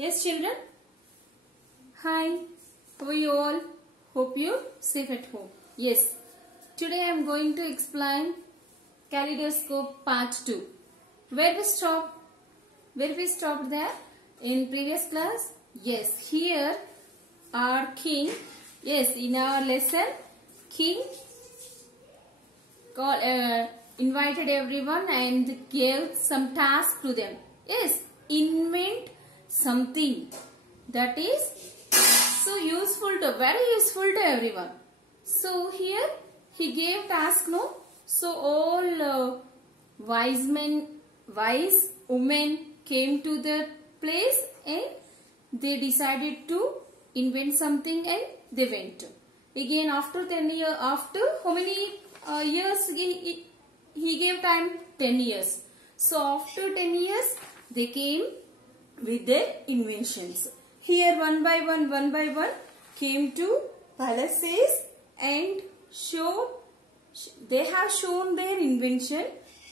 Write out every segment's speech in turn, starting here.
Yes, children. Hi. How are you all? Hope you're safe at home. Yes. Today I am going to explain Kaleidoscope Part 2. Where we stopped? Where we stopped there? In previous class? Yes. Here our king. Yes, in our lesson, king invited everyone and gave some task to them. Yes, invent something that is so useful to, very useful to everyone. So here he gave task, no? So all wise women came to the place and they decided to invent something and they went. Again after 10 years, after how many years he gave time? 10 years. So after 10 years they came with their inventions. Here one by one came to palaces and they have shown their invention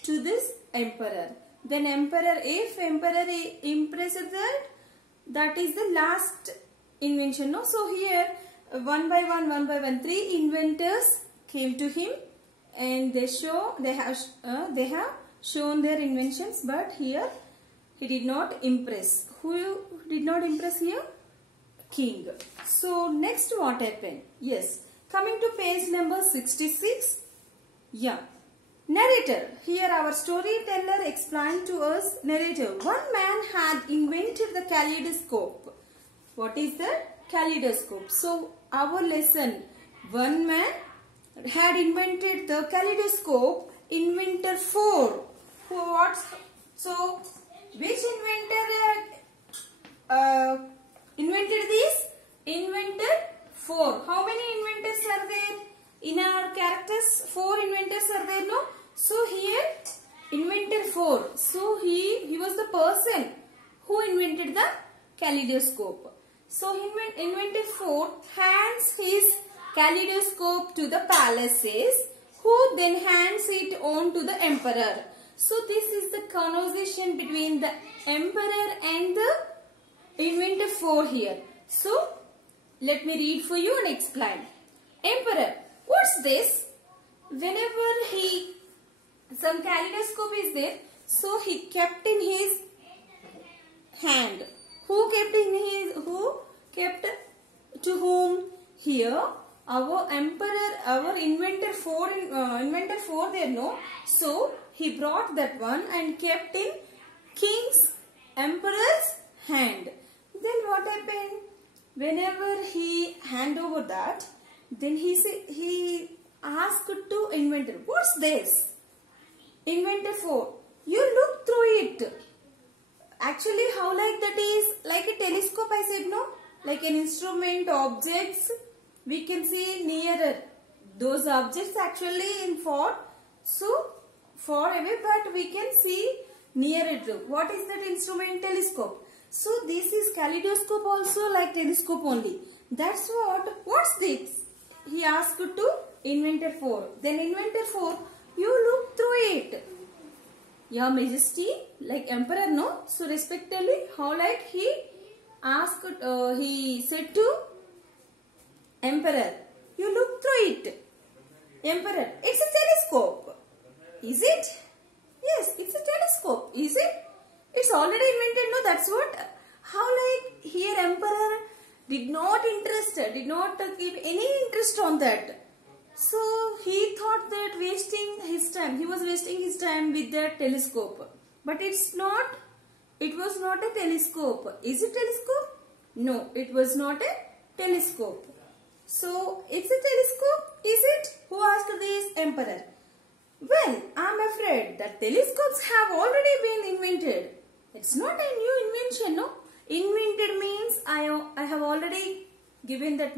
to this emperor. Then emperor, if emperor impressed that is the last invention. No? So here one by one, 3 inventors came to him and they have shown their inventions, but here he did not impress. Who did not impress here? King. So next what happened? Yes. Coming to page number 66. Yeah. Narrator. Here our storyteller explained to us. Narrator. One man had invented the kaleidoscope. What is the kaleidoscope? So our lesson. One man had invented the kaleidoscope. Inventor 4. So which inventor invented this? Inventor 4. How many inventors are there? In our characters, 4 inventors are there, no? So here, inventor 4. So he was the person who invented the kaleidoscope. So inventor 4 hands his kaleidoscope to the palaces, who then hands it on to the emperor. So this is the conversation between the emperor and the inventor 4 here. So let me read for you and explain. Emperor, what's this? Whenever some kaleidoscope is there, so he kept in his hand. Who kept to whom? Here our emperor, our inventor 4 there, no? So he brought that one and kept in king's, emperor's hand. Then what happened? Whenever he hand over that, then he asked to inventor, what's this? Inventor 4, you look through it. Actually, how like that is? Like a telescope, I said, no? Like an instrument, objects, we can see nearer. Those objects actually in far away, but we can see nearer too. What is that instrument? Telescope. So this is kaleidoscope also like telescope only. That's what's this? He asked to inventor 4. Then inventor 4, you look through it. Your Majesty, like emperor, no? So respectively, how like he asked, he said to emperor, you look through it. Emperor, it's a telescope. Is it? Yes, it's a telescope. Is it? It's already invented, no? That's what. How like here emperor did not give any interest on that. So he thought that he was wasting his time with that telescope. But it was not a telescope. Is it telescope? No, it was not a telescope. So it's a telescope, is it? Who asked this? Emperor. Well, I'm afraid that telescopes have already been invented. It's not a new invention, no? Invented means I have already given that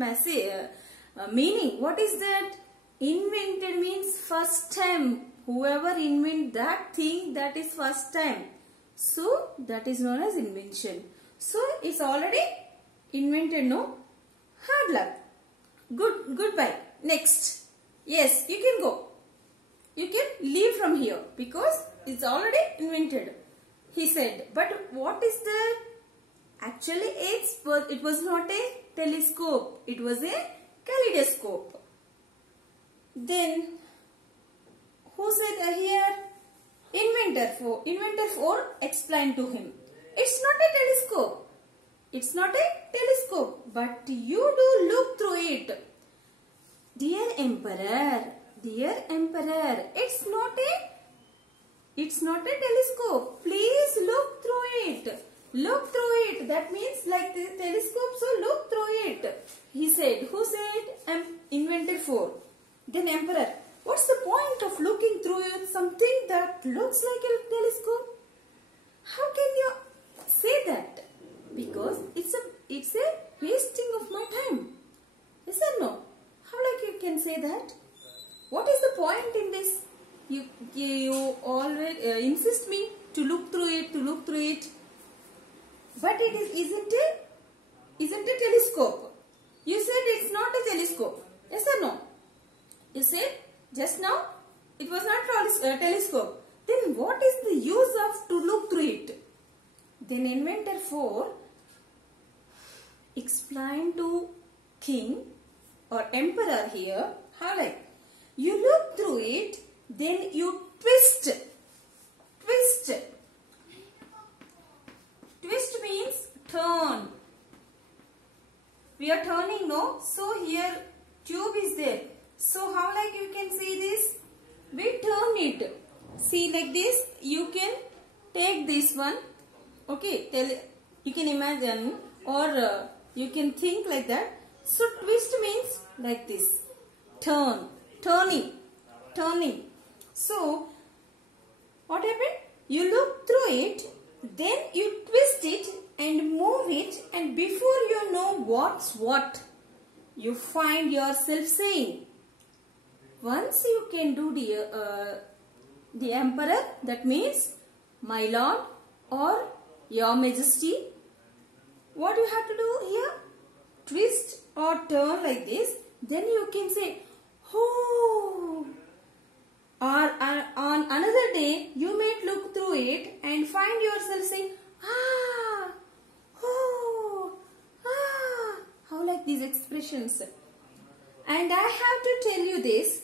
meaning. What is that? Invented means first time. Whoever invent that thing, that is first time. So that is known as invention. So it's already invented, no? Hard luck. Goodbye. Next. Yes, you can go. You can leave from here because it's already invented. He said, but what is the Actually, it was not a telescope. It was a kaleidoscope. Then, who said here? Inventor 4. Inventor 4 explained to him. It's not a telescope. It's not a telescope. But you do look through it. Dear Emperor, it's not a telescope. Please look through it. Look through it. That means like the telescope, so look through it. He said. Who said? Inventor 4. Then Emperor, what's the point of looking through something that looks like a telescope? How can you say that? Because it's a wasting of my time. Yes or no? How like you can say that? What is the point in this? You always insist me to look through it, But it isn't a telescope. You said it's not a telescope. Yes or no? You said just now it was not a telescope. Then what is the use of to look through it? Then Inventor 4 explained to King or Emperor here how like you look through it, then you twist. Twist means turn. We are turning, no? So here tube is there. So how like you can see this? We turn it. See like this. You can take this one. Okay. You can imagine or you can think like that. So twist means like this. Turning. So what happened? You look through it. Then you twist it and move it, and before you know what's what, you find yourself saying. Once you can do the Emperor, that means my lord or your majesty. What you have to do here? Twist or turn like this. Then you can say, oh. Or on another day, you may look through it and find yourself saying, ah, oh, ah. How like these expressions? And I have to tell you this.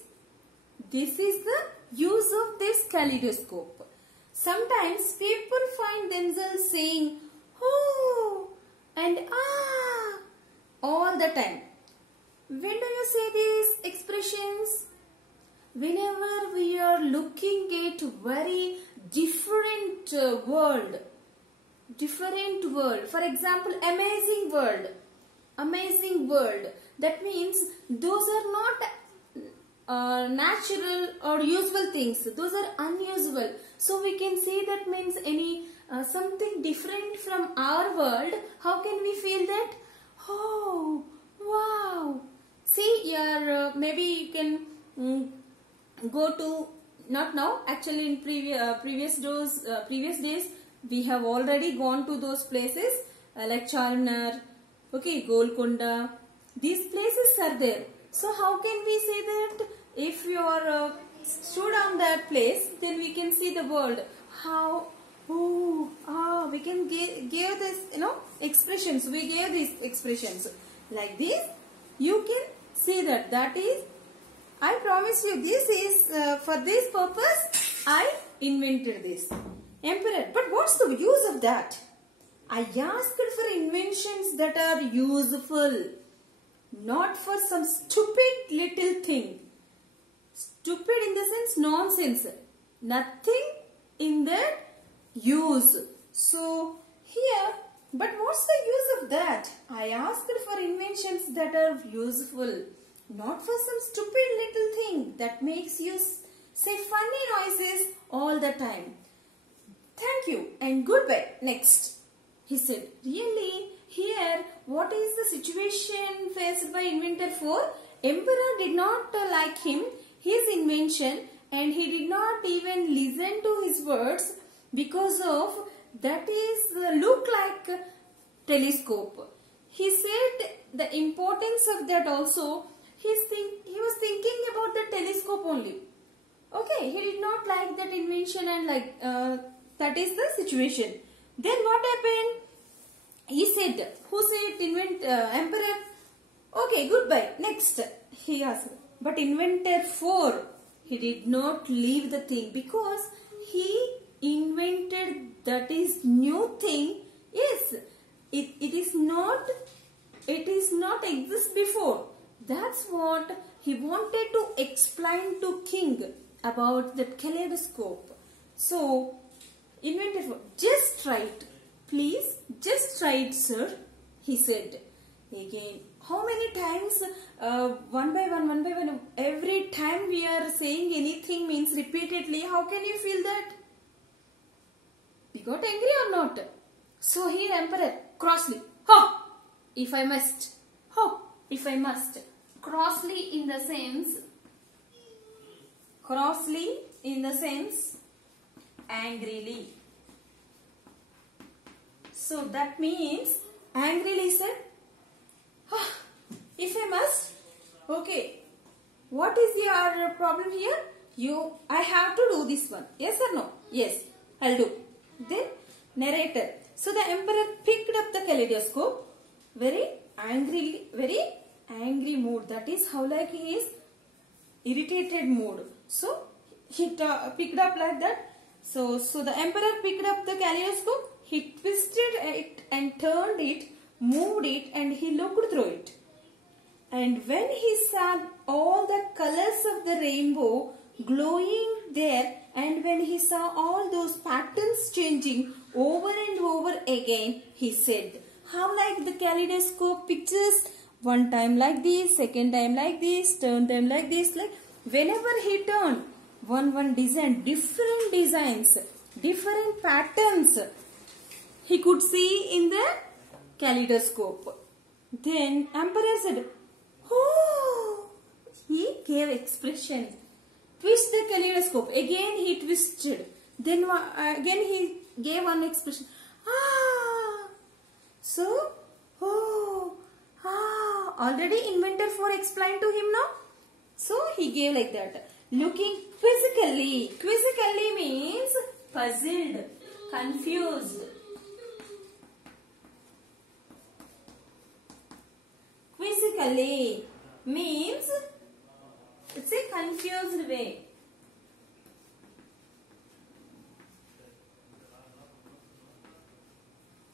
This is the use of this kaleidoscope. Sometimes people find themselves saying, oh, and ah, all the time. When do you say these expressions? Whenever we are looking at very different world. For example, amazing world. That means those are not natural or usual things. Those are unusual. So we can say that means any something different from our world. How can we feel that? Oh, wow. See, maybe you can go to, not now, actually in previous days we have already gone to those places like Charminar, okay, Golconda. These places are there. So how can we say that if you are stood on that place, then we can see the world. How, we can give this, expressions. We gave these expressions like this. You can see that. That is, I promise you, this is for this purpose I invented this. Emperor, but what's the use of that? I asked for inventions that are useful, not for some stupid little thing. Stupid in the sense nonsense. Nothing in that use. So here, but what's the use of that? I asked for inventions that are useful, not for some stupid little thing that makes you say funny noises all the time. Thank you and goodbye. Next. He said, really, here, what is the situation faced by Inventor 4? Emperor did not like his invention, and he did not even listen to his words because of that is look like telescope. He said the importance of that also. He was thinking about the telescope only. Okay, he did not like that invention and that is the situation. Then what happened? He said, who said emperor? Okay, goodbye. Next, he asked. But inventor 4, he did not leave the thing because he invented that is new thing. Yes, it is not exist before. That's what he wanted to explain to king about the kaleidoscope. So, inventor 4, just try it. Please, just try it, sir, he said. Again, how many times, one by one, every time we are saying anything means repeatedly, how can you feel that? We got angry or not? So here emperor, crossly, ha, if I must, ha, if I must. Crossly in the sense, angrily. So that means, angrily said, if I must, okay, what is your problem here? I have to do this one. Yes or no? Yes, I'll do. Then, narrator. So the emperor picked up the kaleidoscope, very angry mood. That is how like he is irritated mood. So he picked up like that. So the emperor picked up the kaleidoscope. He twisted it and turned it, moved it, and he looked through it. And when he saw all the colors of the rainbow glowing there, and when he saw all those patterns changing over and over again, he said, how like the kaleidoscope pictures, one time like this, second time like this, third time like this, like whenever he turned, one design, different designs, different patterns, he could see in the kaleidoscope. Then emperor said, oh, he gave expression. Twist the kaleidoscope. Again he twisted. Then again he gave one expression. Ah. So, oh, ah. Already inventor 4 explained to him now. So he gave like that. Looking quizzically. Quizzically means puzzled, confused. Quizzically means it's a confused way.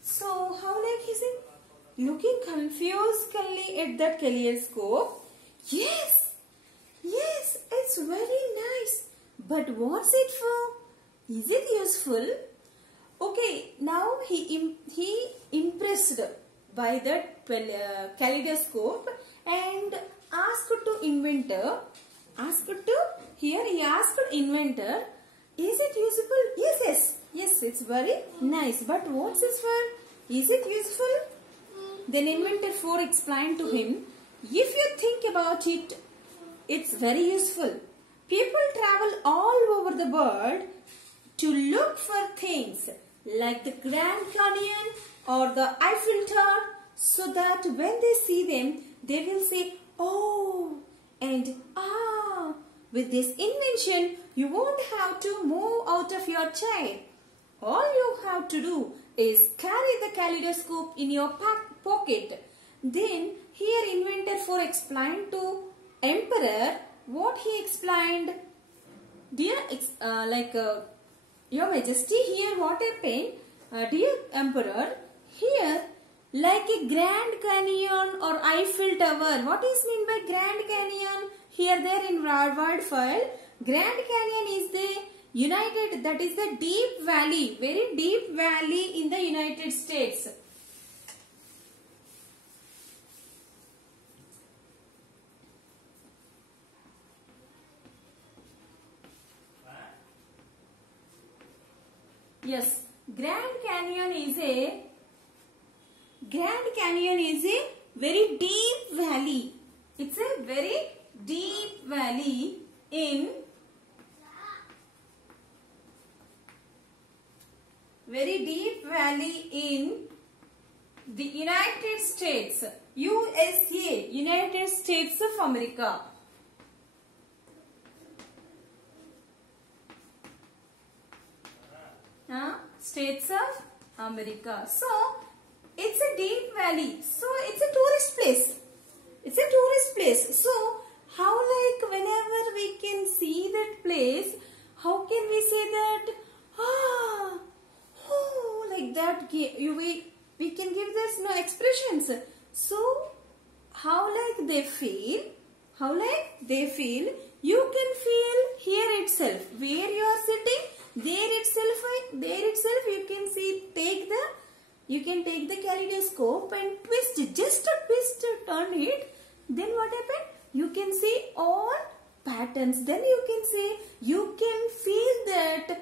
So how like is it? Looking confusedly at that kaleidoscope. Yes, it's very nice. But what's it for? Is it useful? Okay, now he impressed by that kaleidoscope and asked inventor, he asked inventor, is it useful? Yes, it's very nice. But what's it for? Is it useful? Then inventor 4 explained to him, if you think about it, it's very useful. People travel all over the world to look for things like the Grand Canyon or the Eiffel Tower, so that when they see them, they will say, oh, and ah. With this invention, you won't have to move out of your chair. All you have to do is carry the kaleidoscope in your pocket. Then, here inventor 4 explained to emperor what he explained. Dear, your majesty, here what happened? Dear emperor, here like a Grand Canyon or Eiffel Tower. What is mean by Grand Canyon? Here there in word file, Grand Canyon is the that is the deep valley, very deep valley in the United States. Yes, Grand Canyon is a very deep valley. It's a very deep valley in the United States, USA, United States of America. States of America. So, it's a deep valley. So it's a tourist place. It's a tourist place. So how like whenever we can see that place, how can we say that? Oh, like that. We can give this no expressions. So how like they feel? How like they feel? You can feel here itself. Where you are sitting, there itself you can see. You can take the kaleidoscope and twist it. Just a twist, turn it. Then what happened? You can see all patterns. Then you can feel that.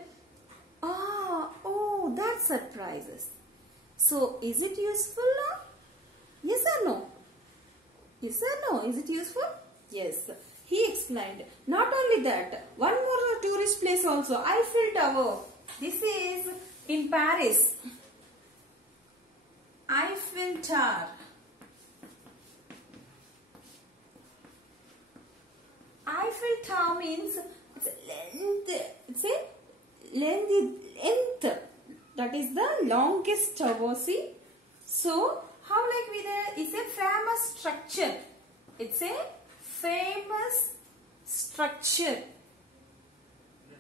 Oh, that surprises. So, is it useful now? Yes or no? Yes or no? Is it useful? Yes. He explained. Not only that, one more tourist place also, Eiffel Tower. This is in Paris. Eiffel Tower. Eiffel Tower means it's a length. It's a length. That is the longest tower. See. So how like we there? It's a famous structure. It's a famous structure.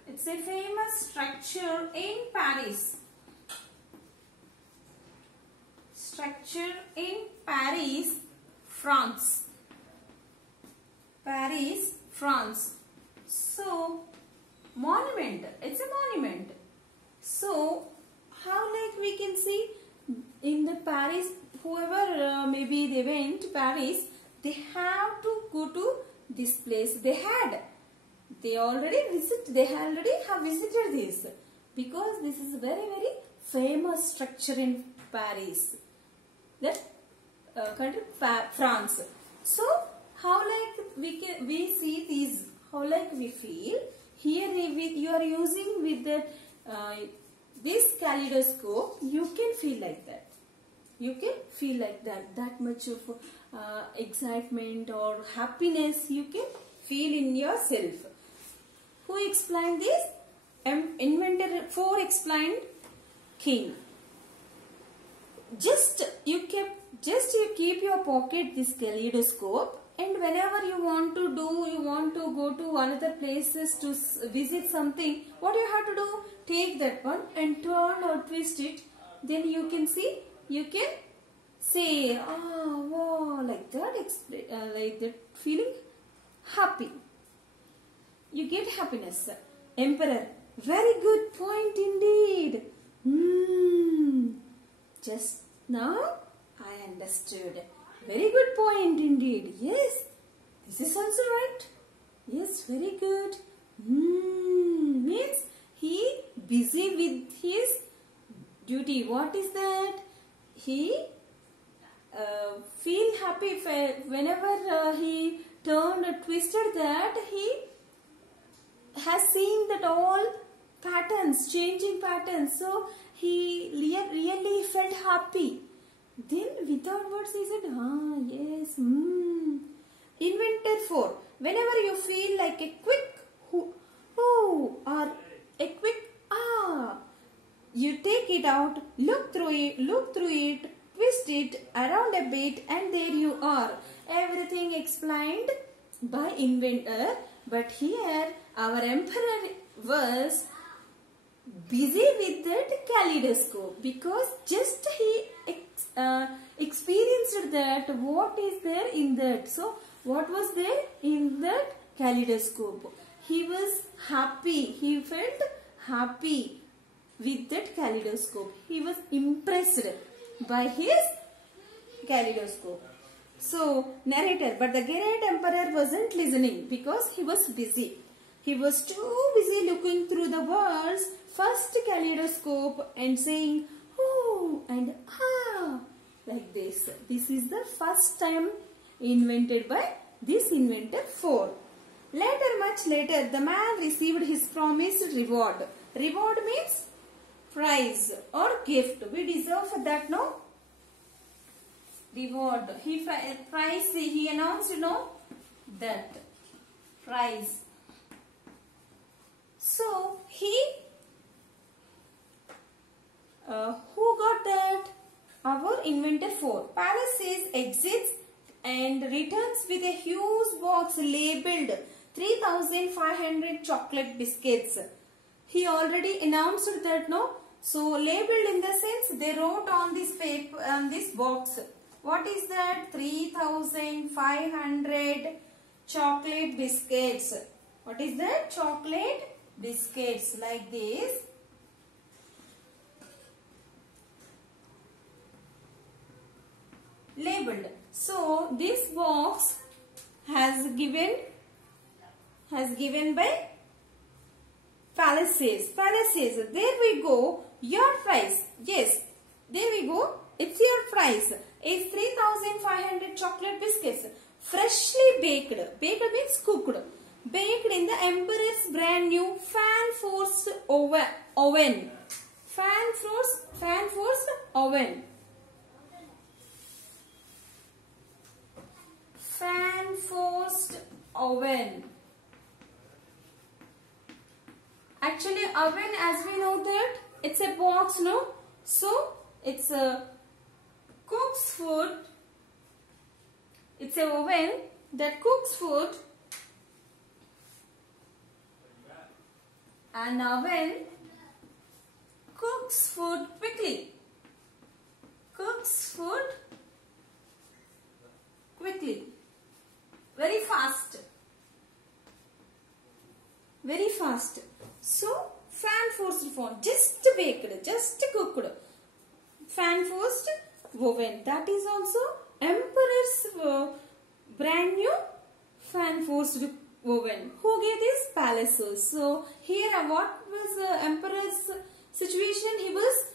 It's a famous structure in Paris. Structure in Paris, France. Paris, France. So, monument. It's a monument. So, how like we can see in the Paris, whoever maybe they went to Paris, they have to go to this place. They already have visited this because this is a very famous structure in Paris, that country France. So how like we see these, how like we feel here you are using with the this kaleidoscope, you can feel like that. You can feel like that much of excitement or happiness you can feel in yourself. Who explained this? Inventor 4 explained King. Just you keep your pocket this kaleidoscope, and whenever you want to go to another places to visit something, what you have to do? Take that one and turn or twist it. Then you can see. You can say, wow, like that feeling happy. You get happiness. Emperor, very good point indeed. Just now I understood. Very good point indeed. Yes, this is also right. Yes, very good. Means he busy with his duty. What is that? He feel happy whenever he turned or twisted that, he has seen that all patterns, changing patterns. So he really felt happy. Then without words he said, yes. Inventor 4. Whenever you feel like a quick or a quick you take it out, look through it, twist it around a bit, and there you are. Everything explained by inventor, but here our emperor was busy with that kaleidoscope because just he experienced that what is there in that. So what was there in that kaleidoscope? He was happy. He felt happy with that kaleidoscope. He was impressed by his kaleidoscope. So, narrator, but the great emperor wasn't listening because he was busy. He was too busy looking through the world's first kaleidoscope and saying, oh and ah, like this. This is the first time invented by this inventor 4. Later, much later, the man received his promised reward. Reward means prize or gift. We deserve for that, no? Reward. He announced, that prize. So, who got that? Our inventor 4. Palace exits and returns with a huge box labeled 3,500 chocolate biscuits. He already announced that, no? So labeled in the sense they wrote on this paper, on this box. What is that? 3,500 chocolate biscuits. What is that? Chocolate biscuits, like this. Labeled. So this box has given by Palaces. There we go. Your price. Yes. There we go. It's your price. It's 3,500 chocolate biscuits. Freshly baked. Baked means cooked. Baked in the Emperor's brand new fan-forced oven. Fan-forced oven. Fan-forced oven. Actually, oven, as we know that, it's a box, no? So, it's a cooks food. It's a oven that cooks food. An oven cooks food quickly. Cooks food quickly. Very fast. Very fast. So, fan-forced oven. Just baked. Just cooked. Fan-forced oven. That is also Emperor's brand new fan-forced oven. Who gave this? Palaces. So, here what was the Emperor's situation? He was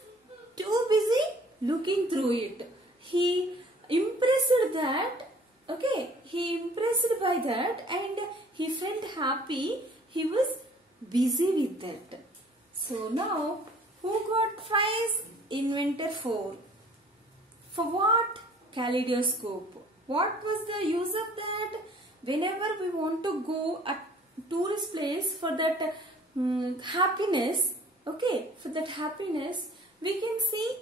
too busy looking through it. He impressed that. Okay, he impressed by that and he felt happy. He was busy with that. So now, who got prize? Inventor 4. For what? Kaleidoscope. What was the use of that? Whenever we want to go a tourist place for that happiness, okay, for that happiness, we can see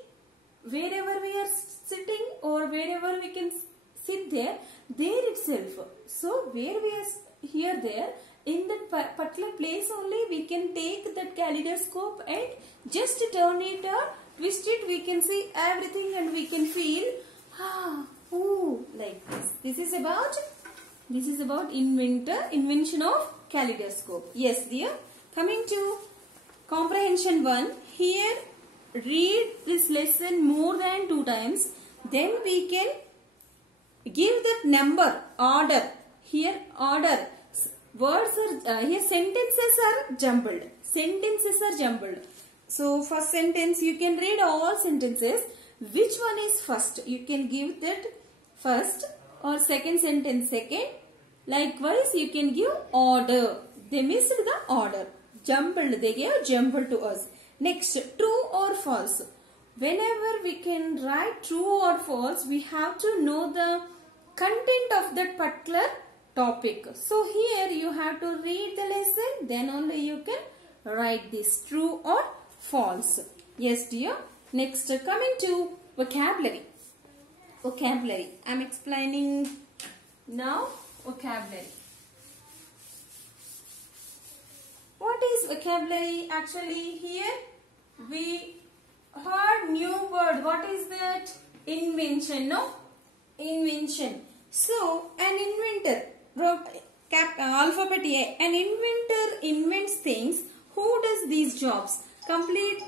wherever we are sitting or wherever we can sit there itself. So where we are here there, in that particular place only we can take that kaleidoscope and just turn it or twist it, we can see everything and we can feel like this. This is about invention of kaleidoscope. Yes dear. Coming to comprehension 1. Here read this lesson more than 2 times. Then we can give that number, order. Here order. Words are, here sentences are jumbled. So first sentence you can read all sentences. Which one is first? You can give that first, or second sentence second. Likewise you can give order. They missed the order. Jumbled. They gave jumbled to us. Next, true or false. Whenever we can write true or false, we have to know the content of that particular topic. So here you have to read the lesson, then only you can write this true or false. Yes dear. Next, coming to vocabulary. Vocabulary. I am explaining now vocabulary. What is vocabulary? Actually here we heard new word. What is that? Invention. No? Invention. So an inventor, alphabet A, an inventor invents things. Who does these jobs? Complete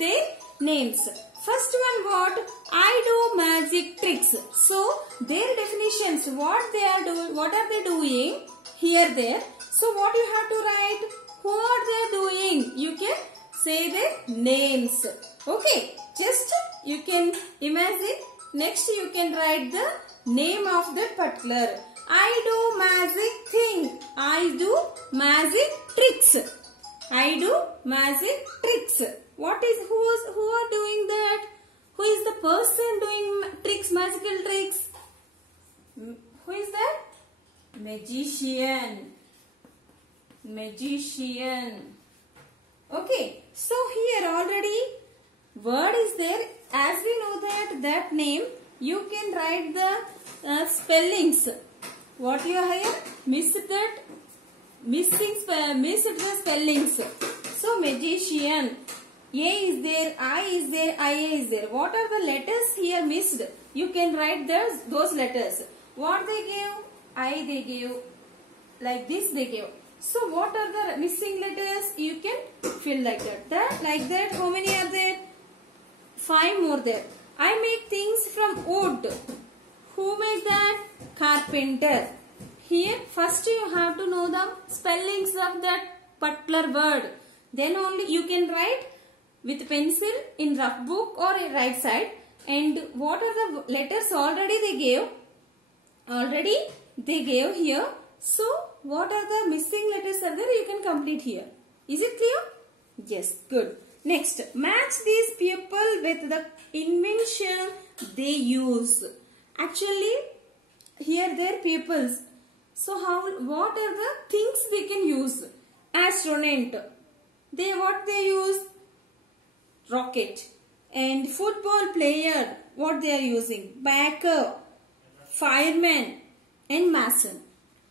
their names. First one word, I do magic tricks. So their definitions, what they are doing, what are they doing here there. So what you have to write, what they are doing, you can say their names. Okay, just you can imagine. Next you can write the name of the particular. I do magic thing. I do magic tricks. I do magic tricks. Who are doing that? Who is the person doing tricks, magical tricks? Who is that? Magician. Okay. So here already word is there. As we know that name, you can write the spellings. What you are here? Missed the spellings. So magician. A is there, I is there, IA is there. What are the letters here missed? You can write those letters. What they gave? I they gave. Like this they gave. So what are the missing letters? You can fill like that. Like that. How many are there? 5 more there. I make things from wood. Who made that? Carpenter. Here first you have to know the spellings of that particular word. Then only you can write with pencil in rough book or in right side. And what are the letters already they gave here. So what are the missing letters are there? You can complete here. Is it clear? Yes, good. Next, match these people with the invention they use. Actually, here they are pupils. So what are the things they can use? Astronaut. What they use? Rocket. And football player, what they are using? Baker, fireman and mason.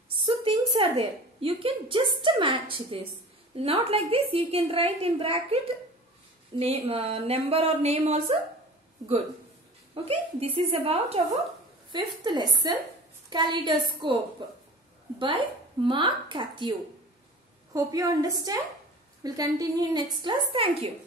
So things are there. You can just match this. Not like this. You can write in bracket name, number or name also. Good. Okay. This is about our 5th lesson, Kaleidoscope by Mark Catthew. Hope you understand. We'll continue in next class. Thank you.